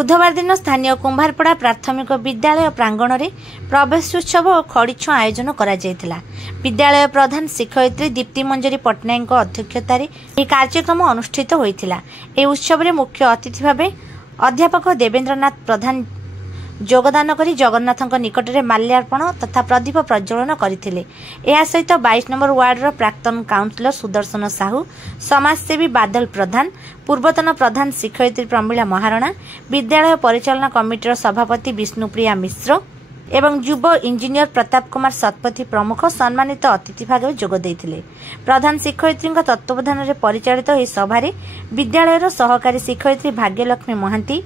बुधवार दिन स्थानीय कुंभारपड़ा प्राथमिक विद्यालय प्रांगण में प्रवेश उत्सव और खड़ीछुआ आयोजन करा जायतिला। विद्यालय प्रधान शिक्षयित्री दीप्ति मंजरी पट्टनायक अध्यक्षतार यह कार्यक्रम अनुष्ठित होइतिला। ए उत्सव में मुख्य अतिथि भाव अध्यापक देवेंद्रनाथ प्रधान योगदान करी जगन्नाथ निकट में माल्यार्पण तथा प्रदीप प्रज्वलन करथिले। एहा सहित 22 नंबर वार्डर प्राक्तन काउंसिलर सुदर्शन साहू, समाजसेवी बादल प्रधान, पूर्वतन प्रधान शिक्षयित्री प्रमीला महाराणा, विद्यालय परिचालना कमिटीर सभापति विष्णुप्रिया मिश्र एवं युव इंजीनियर प्रताप कुमार शतपथी प्रमुख सम्मानित अतिथि भाग जोग देइथिले। प्रधान शिक्षयित्री तत्वावधान में परिचालित यह सभारे विद्यालयर सहकारी शिक्षयित्री भाग्यलक्ष्मी महांती,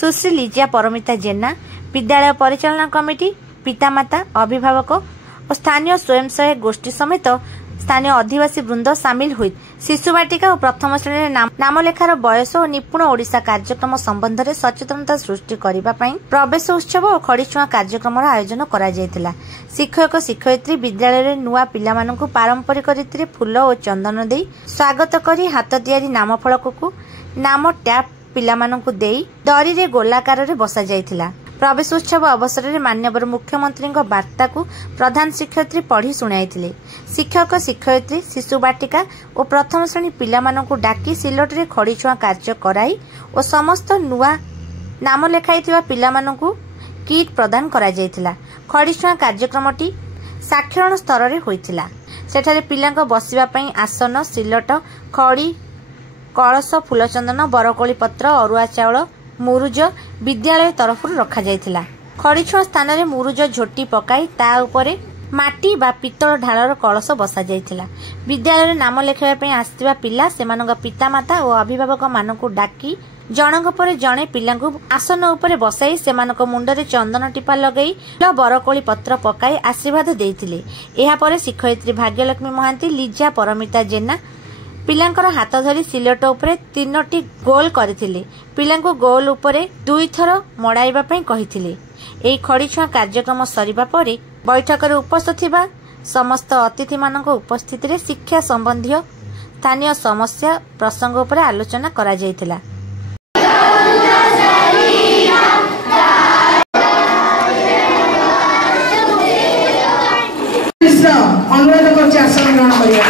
सुश्री लिजिया परमिता जेना, विद्यालय परिचालना कमिटी, पितामाता, अभिभावक और स्थानीय स्वयं सहायक गोष्ठी समेत स्थानीय आदिवासी वृंद सामिल हुई शिशु बाटिका और प्रथम श्रेणी नामलेखार बयस और निपुण ओडिशा कार्यक्रम संबंध में सचेतनता सृष्टि करने प्रवेश उत्सव और खड़ीछुआ कार्यक्रम आयोजन करा जायतिला। शिक्षक शिक्षयित्री विद्यालय नुआ पिलामानंकु पारंपरिक रीति फूल और चंदन दे स्वागत करी हाथ तियारी नाम फलक को नाम टैप पिलामानंकु देई दरी रे गोलाकार रे बसा जायतिला। प्रवेश उत्सव अवसर में माननीय मुख्यमंत्री वार्ता को प्रधान शिक्षयित्री पढ़ी शुणाइथिले। शिक्षक शिक्षयित्री शिशु बाटिका और प्रथम श्रेणी पिलामानंकु डाकी सिलट रे खड़ीछुआ कार्य कराई और समस्त नुआ नाम लेखाइथिबा पिलामानंकु किट प्रदान करा जायतिला। खड़ीछुआ कार्यक्रमटी साक्षरण स्तर रे होइतिला। सेठारे पिलांक बसिबा पई आसन, सिलट, खड़ी, कलश, फूलचंदन, बरकोली पत्र, अरुआ चाउल, मुरुज विद्यालय तरफ रखा जायतिला। खड़ीछुआ स्थान रे मुरुज झोटी पकाई ता उपरे माटी बा पितल ढालर कलश बसा जायतिला। विद्यालय नाम लेखाइबा पई आस्थिबा पिला सेमानक पितामाता और अभिभावक मानकु डाकी जनक पर जणे पिलांकु आसन उपरे बसाई सेमानक मुंडरे चंदन टीपा लगई बरकोली पत्र पकाई आशीर्वाद देइतिले। एहा परे शिक्षयित्री भाग्यलक्ष्मी महांती, लिजिया परमिता जेना पिलांकर हाथ धरी सिलट उपरे 3टी गोल करथिले। पिलांकु गोल उपरे 2 थर मड़ाइबा पई कहिथिले। एई खड़ीछुआ कार्यक्रम सरिबा परे बैठक रे उपस्थित थिबा समस्त अतिथि मानक उपस्थिति रे शिक्षा संबंधी स्थानीय समस्या प्रसंग उपरे आलोचना करा जायतिला। अनुरोध करछि आसन ग्रहण करिया।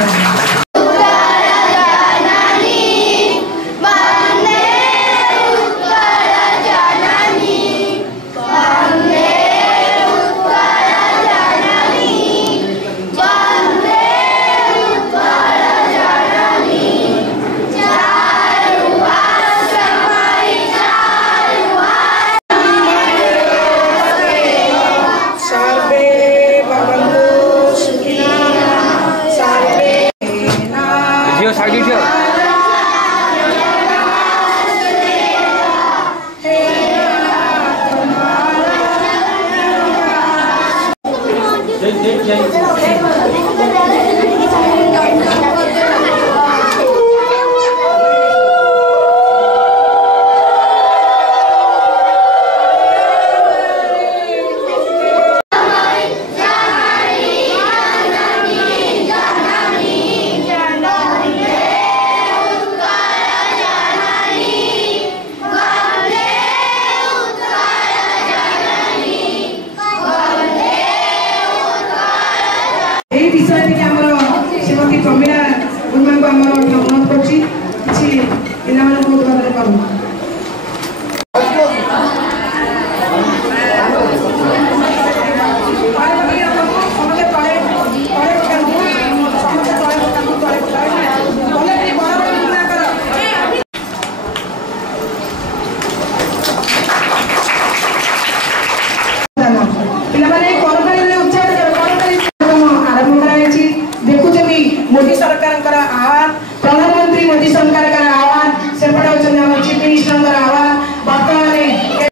मोदी सरकार आह्वान, प्रधानमंत्री मोदी सरकार